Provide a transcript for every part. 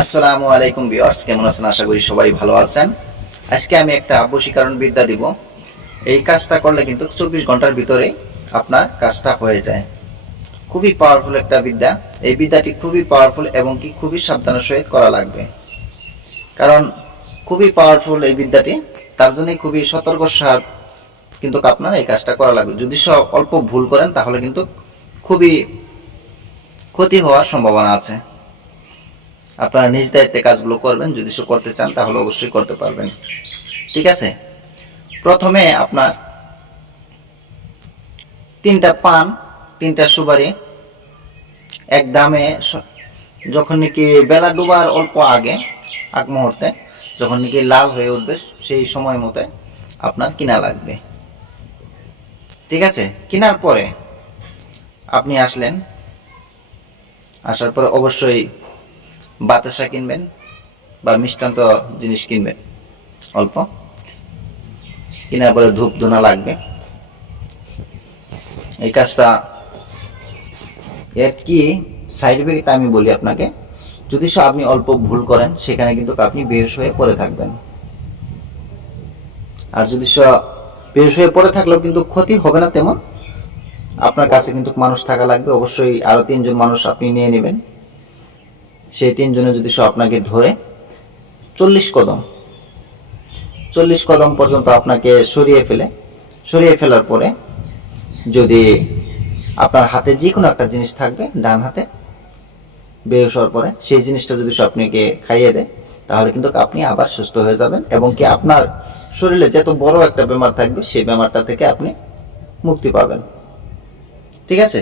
আসসালামু আলাইকুম ভিউয়ার্স, কেমন আছেন? আশা করি সবাই ভালো আছেন। আজকে আমি একটা বশীকরণ বিদ্যা দিব। এই কাজটা করলে কিন্তু চব্বিশ ঘণ্টার ভিতরে আপনার কাজটা হয়ে যায়। খুবই পাওয়ারফুল একটা বিদ্যা। এই বিদ্যাটি খুবই পাওয়ারফুল এবং কি খুবই সাবধানের সহিত করা লাগবে। কারণ খুবই পাওয়ারফুল এই বিদ্যাটি, তার জন্যই খুবই সতর্ক সাথ কিন্তু আপনার এই কাজটা করা লাগবে। যদি সব অল্প ভুল করেন, তাহলে কিন্তু খুবই ক্ষতি হওয়ার সম্ভাবনা আছে। আপনারা নিজ দায়িত্বে কাজগুলো করবেন, যদি সে করতে চান তাহলে অবশ্যই করতে পারবেন। ঠিক আছে? প্রথমে আপনার তিনটা পান, তিনটা সুপারি, এক দামে যখন নাকি বেলা ডুবার অল্প আগে, আগ মুহূর্তে, যখন নাকি লাল হয়ে উঠবে, সেই সময় মতে আপনার কিনা লাগবে। ঠিক আছে? কেনার পরে আপনি আসলেন, আসার পরে অবশ্যই বাতাসা কিনবেন বা মিষ্টান্ত জিনিস কিনবেন, অল্প। কেনার পরে ধূপ ধুনা লাগবে। এই কাজটা এর কি সাইড এফেক্ট আমি বলি আপনাকে। যদি আপনি অল্প ভুল করেন, সেখানে কিন্তু আপনি বেহস হয়ে পড়ে থাকবেন। আর যদি বেহস হয়ে পড়ে থাকলেও কিন্তু ক্ষতি হবে না তেমন। আপনার কাছে কিন্তু মানুষ থাকা লাগবে। অবশ্যই আরও তিনজন মানুষ আপনি নিয়ে নেবেন। সেই তিনজনে যদি সে আপনাকে ধরে, চল্লিশ কদম চল্লিশ কদম পর্যন্ত আপনাকে সরিয়ে ফেলে, সরিয়ে ফেলার পরে যদি আপনার হাতে যে কোনো একটা জিনিস থাকবে, ডান হাতে বেশ হওয়ার পরে সেই জিনিসটা যদি সে আপনাকে খাইয়ে দেয়, তাহলে কিন্তু আপনি আবার সুস্থ হয়ে যাবেন এবং কি আপনার শরীরে যত বড় একটা বেমার থাকবে, সেই বেমারটা থেকে আপনি মুক্তি পাবেন। ঠিক আছে?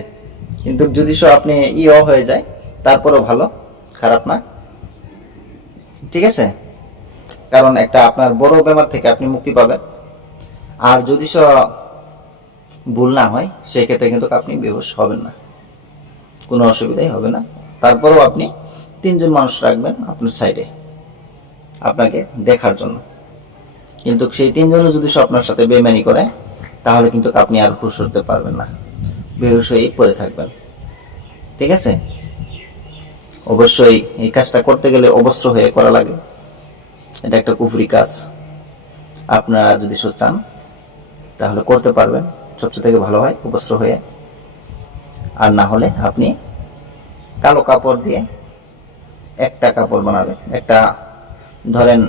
কিন্তু যদি সে আপনি ইও হয়ে যায়, তারপরেও ভালো। খারাপ না? ঠিক আছে? কারণ একটা আপনার বড় বেমার থেকে আপনি মুক্তি পাবেন। আর যদি ভুল না হয় সেই ক্ষেত্রে কিন্তু আপনি বেহুশ হবেন না। কোনো অসুবিধাই হবে না। তারপরেও আপনি তিনজন মানুষ রাখবেন আপনার সাইডে আপনাকে দেখার জন্য। কিন্তু সেই তিনজনে যদি আপনার সাথে বেমানি করে, তাহলে কিন্তু আপনি আর হুশ হতে পারবেন না। বেহুশ হয়েই পড়ে থাকবেন। ঠিক আছে? অবশ্যই এই কাজটা করতে গেলে অবস্ত্র হয়ে করা লাগে। এটা একটা কুফরি কাজ। আপনারা যদি চান, তাহলে করতে পারবেন। সবচেয়ে থেকে ভালো হয়, অবস্ত্র হয়ে। আর না হলে আপনি কালো কাপড় দিয়ে একটা কাপড় বানাবেন। একটা ধরেন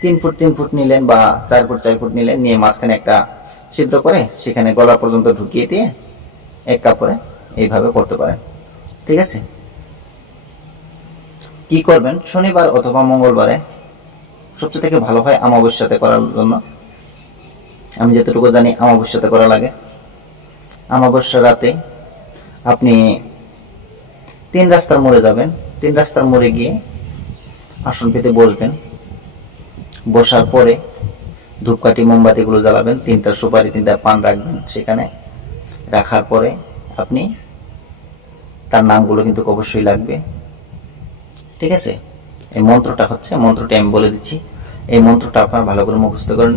তিন ফুট তিন ফুট নিলেন বা চার ফুট চার ফুট নিলেন, নিয়ে মাঝখানে একটা ছিদ্র করে সেখানে গলা পর্যন্ত ঢুকিয়ে দিয়ে এক কাপড়ে এইভাবে করতে পারেন। ঠিক আছে? কি করবেন? শনিবার অথবা মঙ্গলবারে। সবচেয়ে থেকে ভালো হয় আমাবস্যাতে করার জন্য। আমি যতটুকু জানি আমাবস্যাতে করা লাগে। আমাবস্যা রাতে আপনি তিন রাস্তার মোড়ে যাবেন। তিন রাস্তার মোড়ে গিয়ে আসন পেতে বসবেন। বসার পরে ধূপকাঠি মোমবাতিগুলো জ্বালাবেন। তিনটা সুপারি, তিনটা পান রাখবেন সেখানে। রাখার পরে আপনি তার নামগুলো কিন্তু অবশ্যই লাগবে। ঠিক আছে? এই মন্ত্রটা হচ্ছে, মন্ত্রটি আমি বলে দিচ্ছি। এই মন্ত্রটা আপনার ভালো করে মুখস্থ করেন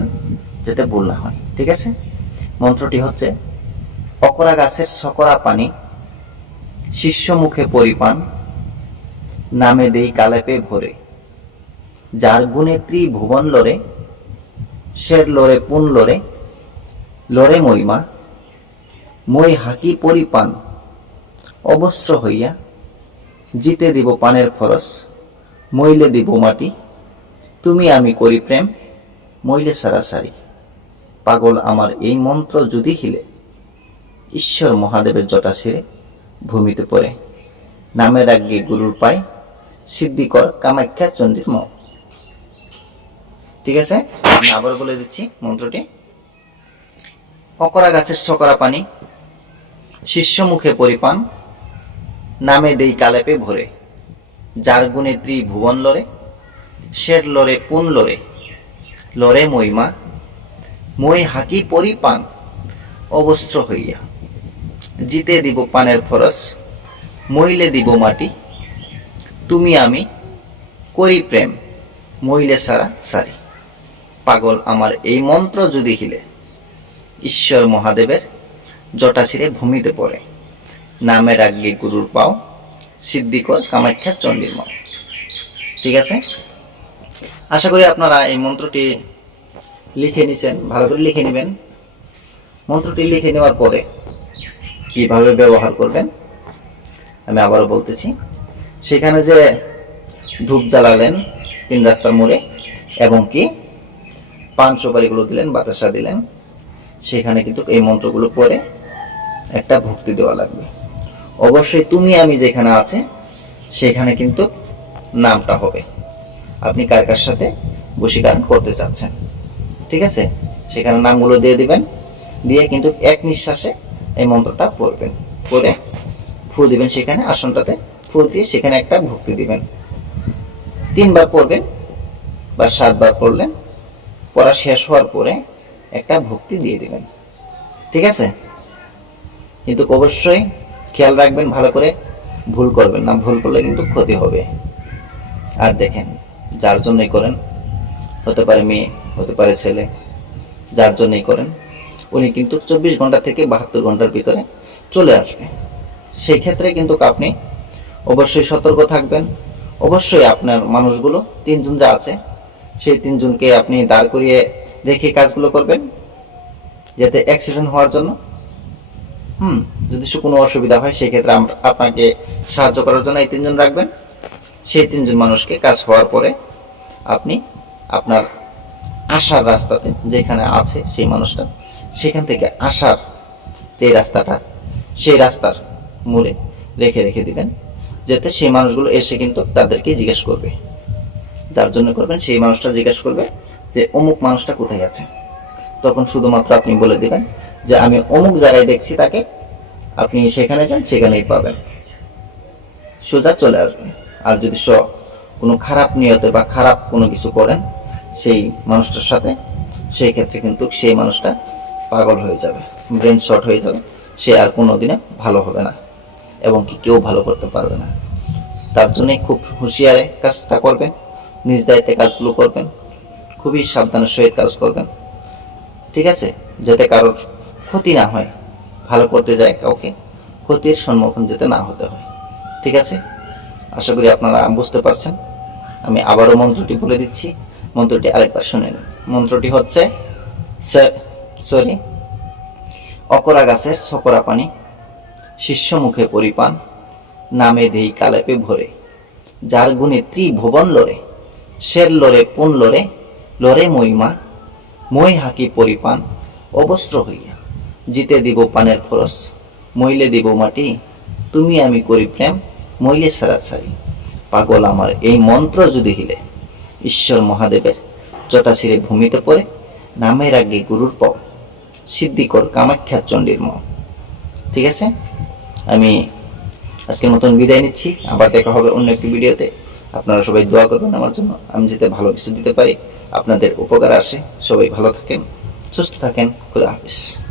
যাতে ভুল না হয়, ঠিক আছে? মন্ত্রটি হচ্ছে, অকরা গাছের সকরা পানি শিষ্য মুখে পরিপান, নামে দেই কালেপে ভরে যার গুণে ত্রিভুবন লরে শের লরে পুন লরে লরে মহিমা, মই হাকি পরিপান, অবস্ত্র হইয়া জিতে দিব পানের ফরস মইলে দিব মাটি, তুমি আমি করি প্রেম, মইলে সারাসারি। পাগল আমার এই মন্ত্র যদি হিলে, ঈশ্বর মহাদেবের জটা ছিঁড়ে ভূমিতে পড়ে। নামের আগে গুরুর পায় সিদ্ধিকর কামাখ্যা চন্দ্রীর ম ঠিক আছে? আমি আবার বলে দিচ্ছি মন্ত্রটি। অকরা গাছের সকরা পানি শিষ্য মুখে পরিপান নামে দেই কালেপে ভরে। যার গুণে ত্রিভুবন লরে শের লরে পুন লরে লরে মহিমা, মই হাকি পরিপান অবস্ত্র হইয়া। জিতে দিব পানের ফরস, মইলে দিব মাটি। তুমি আমি, করি প্রেম, মইলে সারা সারি। পাগল আমার এই মন্ত্র যদি হিলে, ঈশ্বর মহাদেবের জটা ছিঁড়ে ভূমিতে পড়ে। নামের আগে গুরুর পাও সিদ্ধিকর কামাখ্যা চণ্ডীর মাও ঠিক আছে? আশা করি আপনারা এই মন্ত্রটি লিখে নিছেন, ভালো করে লিখে নেবেন। মন্ত্রটি লিখে নেওয়ার পরে কীভাবে ব্যবহার করবেন, আমি আবারও বলতেছি। সেখানে যে ধূপ জ্বালালেন তিন রাস্তার মোড়ে, এবং কি পান সুপারিগুলো দিলেন, বাতাসা দিলেন, সেখানে কিন্তু এই মন্ত্রগুলো পরে একটা ভক্তি দেওয়া লাগবে। অবশ্যই তুমি আমি যেখানে আছে, সেখানে কিন্তু নামটা হবে। আপনি কার কার সাথে বশীকরণ করতে চাচ্ছেন, ঠিক আছে? সেখানে নামগুলো দিয়ে দিবেন, দিয়ে কিন্তু এক নিঃশ্বাসে এই মন্ত্রটা পড়বেন। পরে ফু দিবেন সেখানে, আসনটাতে ফু দিয়ে সেখানে একটা ভক্তি দিবেন। তিনবার পড়বেন বা সাতবার পড়লেন, পড়া শেষ হওয়ার পরে একটা ভক্তি দিয়ে দিবেন, ঠিক আছে? কিন্তু অবশ্যই খেয়াল রাখবেন, ভালো করে ভুল করবেন না। ভুল করলে কিন্তু ক্ষতি হবে। আর দেখেন, যার জন্যই করেন, হতে পারে মেয়ে, হতে পারে ছেলে, যার জন্যই করেন, উনি কিন্তু চব্বিশ ঘণ্টা থেকে বাহাত্তর ঘণ্টার ভিতরে চলে আসবে। সেই ক্ষেত্রে কিন্তু আপনি অবশ্যই সতর্ক থাকবেন। অবশ্যই আপনার মানুষগুলো, তিনজন যা আছে, সেই তিনজনকে আপনি দাঁড় করিয়ে রেখে কাজগুলো করবেন, যাতে অ্যাক্সিডেন্ট হওয়ার জন্য। হুম। যদি কোনো অসুবিধা হয়, সেক্ষেত্রে আপনাকে সাহায্য করার জন্য এই তিনজন রাখবেন। সেই তিনজন মানুষকে কাজ হওয়ার পরে আপনি আপনার আসার রাস্তাতে যেখানে আছে সেই মানুষটা, সেখান থেকে আসার যে রাস্তাটা, সেই রাস্তার মূলে রেখে রেখে দিবেন, যাতে সেই মানুষগুলো এসে কিন্তু তাদেরকে জিজ্ঞেস করবে। যার জন্য করবেন, সেই মানুষটা জিজ্ঞেস করবে যে, অমুক মানুষটা কোথায় আছে? তখন শুধুমাত্র আপনি বলে দিবেন যে, আমি অমুক জায়গায় দেখছি তাকে আপনি সেখানে যান, সেখানেই পাবেন। সোজা চলে আসবেন। আর যদি স কোনো খারাপ নিয়তে বা খারাপ কোনো কিছু করেন, সেই মানুষটার সাথে, সেই ক্ষেত্রে কিন্তু সেই মানুষটা পাগল হয়ে যাবে ব্রেন শর্ট হয়ে যাবে। সে আর কোনো দিনে ভালো হবে না এবং কি কেউ ভালো করতে পারবে না। তার জন্যই খুব হুঁশিয়ারে কাজটা করবেন, নিজ দায়িত্বে কাজগুলো করবেন, খুবই সাবধানের সহিত কাজ করবেন। ঠিক আছে? যাতে কারোর ক্ষতি না হয়। ভালো করতে যায় কাউকে, ক্ষতির সম্মুখীন যেতে না হতে হয়। ঠিক আছে? আশা করি আপনারা বুঝতে পারছেন। আমি আবারও মন্ত্রটি বলে দিচ্ছি। মন্ত্রটি আরেকবার শুনে নিন। মন্ত্রটি হচ্ছে সরি, অকরা গাছের সকরা পানি, শিষ্য মুখে পরিপান, নামে দেই কালেপে ভরে। যার গুণে ত্রিভুবন লরে শের লরে পুন লরে লরে মহিমা, মই হাকি পরিপান, অবস্ত্র হইয়া। জিতে দিব পানের ফরস মইলে দিব মাটি, তুমি আমি করি প্রেম, মইলে সারা সারি পাগল আমার, এই মন্ত্র যদি হিলে, ঈশ্বর মহাদেবের জটা ভূমিতে পড়ে, নামের আগে গুরুর পাও সিদ্ধিকর কামাখ্যা চণ্ডীর ম ঠিক আছে? আমি আজকের মতন বিদায় নিচ্ছি। আবার দেখা হবে অন্য একটি ভিডিওতে। আপনারা সবাই দোয়া করবেন আমার জন্য। আমি যাতে ভালো কিছু দিতে পারি, আপনাদের উপকার আসে। সবাই ভালো থাকেন, সুস্থ থাকেন। খুদা হাফিজ।